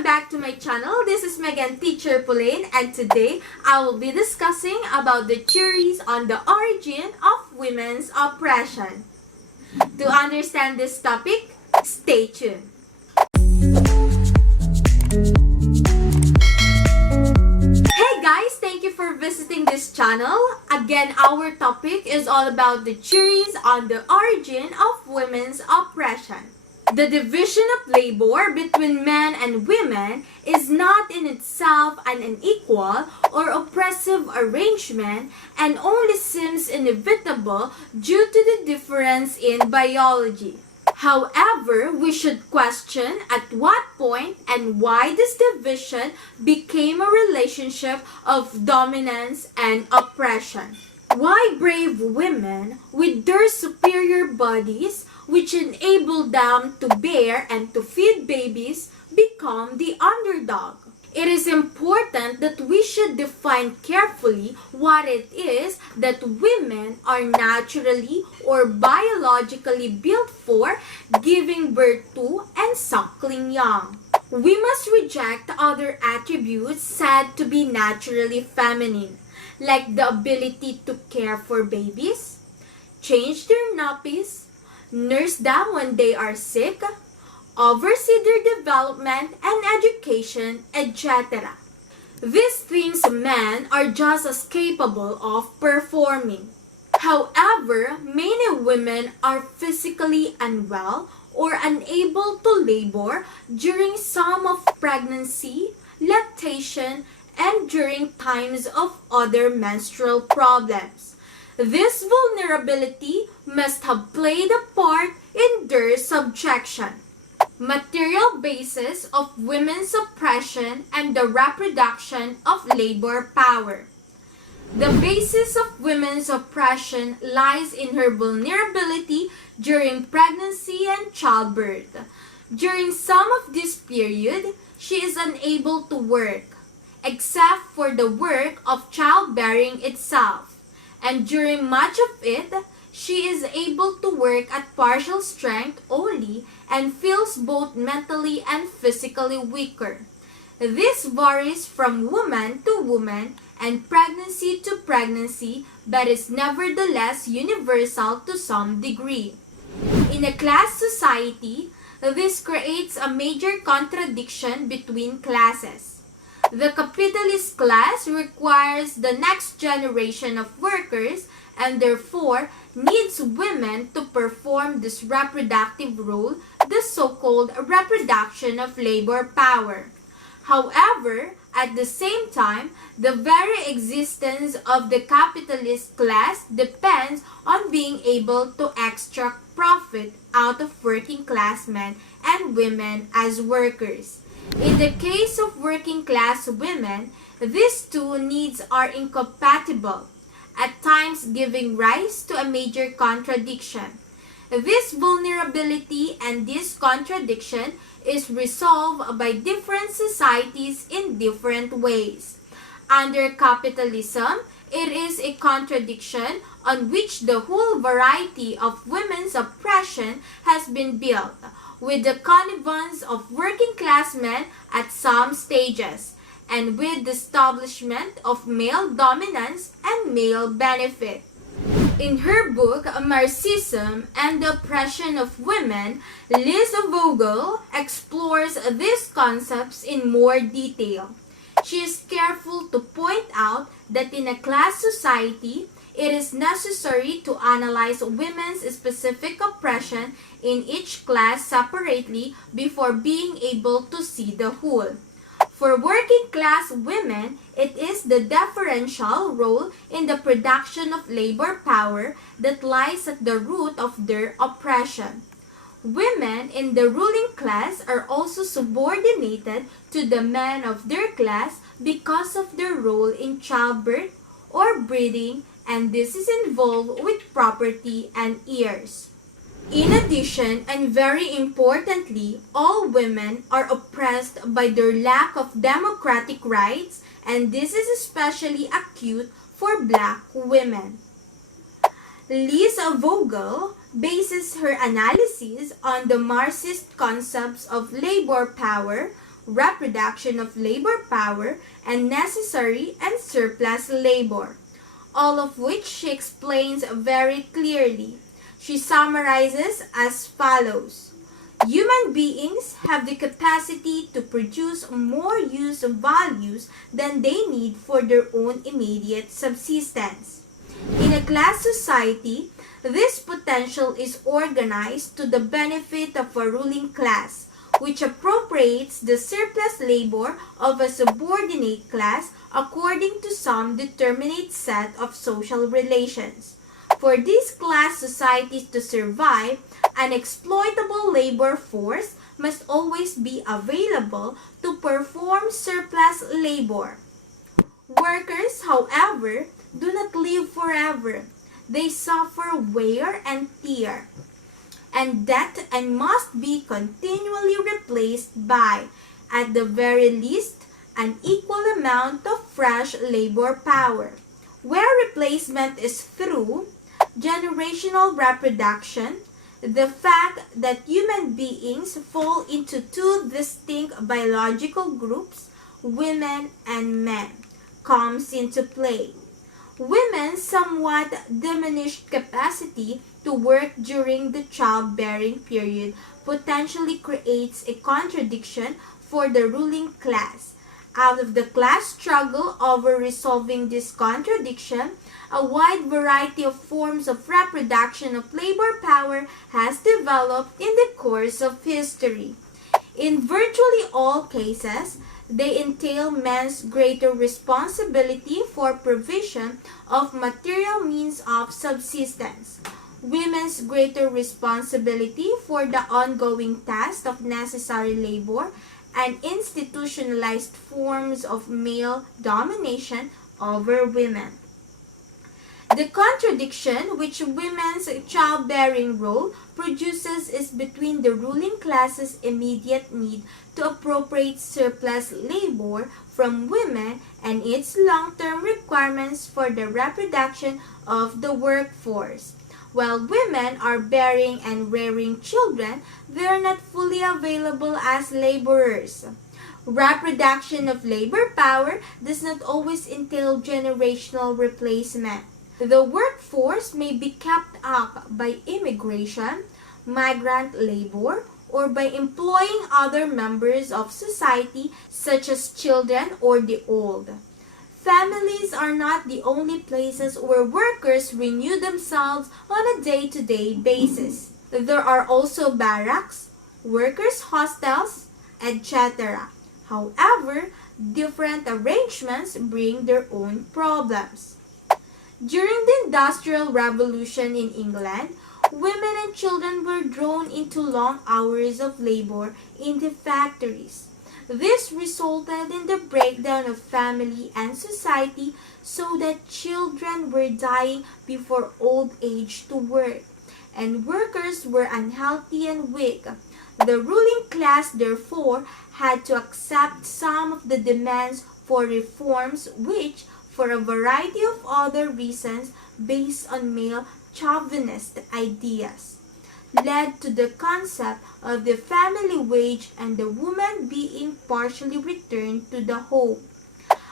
Welcome back to my channel. This is Megan Teacher Pauline, and today I will be discussing about the theories on the origin of women's oppression. To understand this topic, stay tuned. Hey guys, thank you for visiting this channel. Again, our topic is all about the theories on the origin of women's oppression. The division of labor between men and women is not in itself an unequal or oppressive arrangement and only seems inevitable due to the difference in biology. However, we should question at what point and why this division became a relationship of dominance and oppression. Why brave women with their superior bodies, which enable them to bear and to feed babies, become the underdog? It is important that we should define carefully what it is that women are naturally or biologically built for, giving birth to and suckling young. We must reject other attributes said to be naturally feminine, like the ability to care for babies, change their nappies, nurse them when they are sick, oversee their development and education, etc. These things men are just as capable of performing. However, many women are physically unwell or unable to labor during some of pregnancy, lactation, and during times of other menstrual problems. This vulnerability must have played a part in their subjection. Material basis of women's oppression and the reproduction of labor power. The basis of women's oppression lies in her vulnerability during pregnancy and childbirth. During some of this period, she is unable to work, except for the work of childbearing itself, and during much of it, she is able to work at partial strength only and feels both mentally and physically weaker. This varies from woman to woman and pregnancy to pregnancy, but is nevertheless universal to some degree. In a class society, this creates a major contradiction between classes. The capitalist class requires the next generation of workers and therefore needs women to perform this reproductive role, the so-called reproduction of labor power. However, at the same time, the very existence of the capitalist class depends on being able to extract profit out of working class men and women as workers. In the case of working class women, these two needs are incompatible, at times giving rise to a major contradiction. This vulnerability and this contradiction is resolved by different societies in different ways. Under capitalism, it is a contradiction on which the whole variety of women's oppression has been built, with the connivance of working class men at some stages, and with the establishment of male dominance and male benefit. In her book, Marxism and the Oppression of Women, Liz Vogel explores these concepts in more detail. She is careful to point out that in a class society, it is necessary to analyze women's specific oppression in each class separately before being able to see the whole. For working class women, it is the differential role in the production of labor power that lies at the root of their oppression. Women in the ruling class are also subordinated to the men of their class because of their role in childbirth or breeding, and this is involved with property and heirs. In addition, and very importantly, all women are oppressed by their lack of democratic rights, and this is especially acute for Black women. Lisa Vogel bases her analysis on the Marxist concepts of labor power, reproduction of labor power, and necessary and surplus labor, all of which she explains very clearly. She summarizes as follows. Human beings have the capacity to produce more use values than they need for their own immediate subsistence. In a class society, this potential is organized to the benefit of a ruling class, which appropriates the surplus labor of a subordinate class according to some determinate set of social relations. For these class societies to survive, an exploitable labor force must always be available to perform surplus labor. Workers, however, do not live forever. They suffer wear and tear, and death and must be continually replaced by, at the very least, an equal amount of fresh labor power. Where replacement is through generational reproduction, the fact that human beings fall into two distinct biological groups, women and men, comes into play. Women's somewhat diminished capacity to work during the childbearing period potentially creates a contradiction for the ruling class. Out of the class struggle over resolving this contradiction, a wide variety of forms of reproduction of labor power has developed in the course of history. In virtually all cases, they entail men's greater responsibility for provision of material means of subsistence, women's greater responsibility for the ongoing task of necessary labor, and institutionalized forms of male domination over women. The contradiction which women's childbearing role produces is between the ruling class's immediate need to appropriate surplus labor from women and its long-term requirements for the reproduction of the workforce. While women are bearing and rearing children, they are not fully available as laborers. Reproduction of labor power does not always entail generational replacement. The workforce may be kept up by immigration, migrant labor, or by employing other members of society such as children or the old. Families are not the only places where workers renew themselves on a day-to-day basis. There are also barracks, workers' hostels, etc. However, different arrangements bring their own problems. During the Industrial Revolution in England, women and children were drawn into long hours of labor in the factories. This resulted in the breakdown of family and society so that children were dying before old age to work, and workers were unhealthy and weak. The ruling class, therefore, had to accept some of the demands for reforms which, for a variety of other reasons based on male chauvinist ideas, led to the concept of the family wage and the woman being partially returned to the home.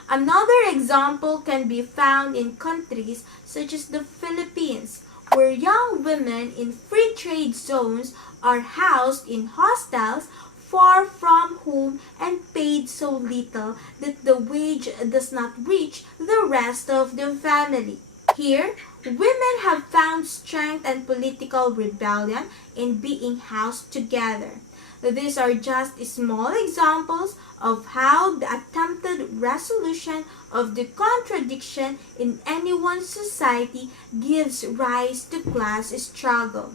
Another example can be found in countries such as the Philippines, where young women in free trade zones are housed in hostels far from home and paid so little that the wage does not reach the rest of the family. Here, women have found strength and political rebellion in being housed together. These are just small examples of how the attempted resolution of the contradiction in anyone's society gives rise to class struggle.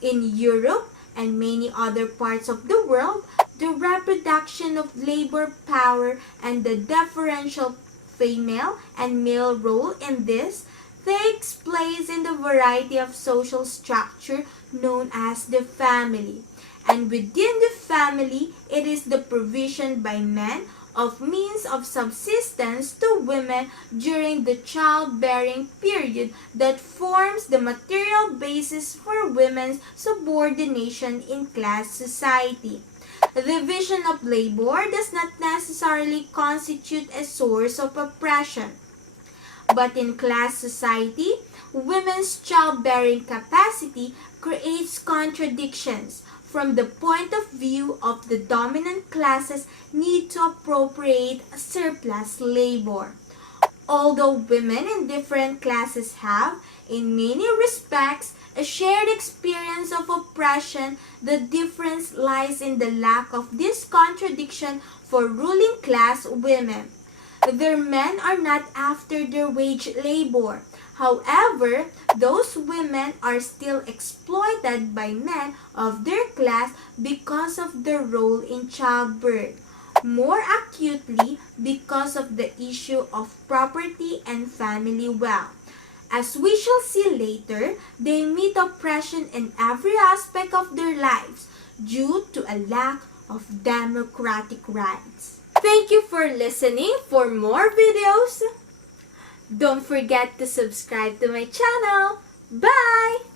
In Europe and many other parts of the world, the reproduction of labor power and the differential female and male role in this takes place in the variety of social structure known as the family. And within the family, it is the provision by men of means of subsistence to women during the childbearing period that forms the material basis for women's subordination in class society. The division of labor does not necessarily constitute a source of oppression. But in class society, women's childbearing capacity creates contradictions from the point of view of the dominant classes' need to appropriate surplus labor. Although women in different classes have, in many respects, a shared experience of oppression, the difference lies in the lack of this contradiction for ruling class women. Their men are not after their wage labor. However, those women are still exploited by men of their class because of their role in childbirth. More acutely, because of the issue of property and family wealth. As we shall see later, they meet oppression in every aspect of their lives due to a lack of democratic rights. Thank you for listening. For more videos, don't forget to subscribe to my channel. Bye!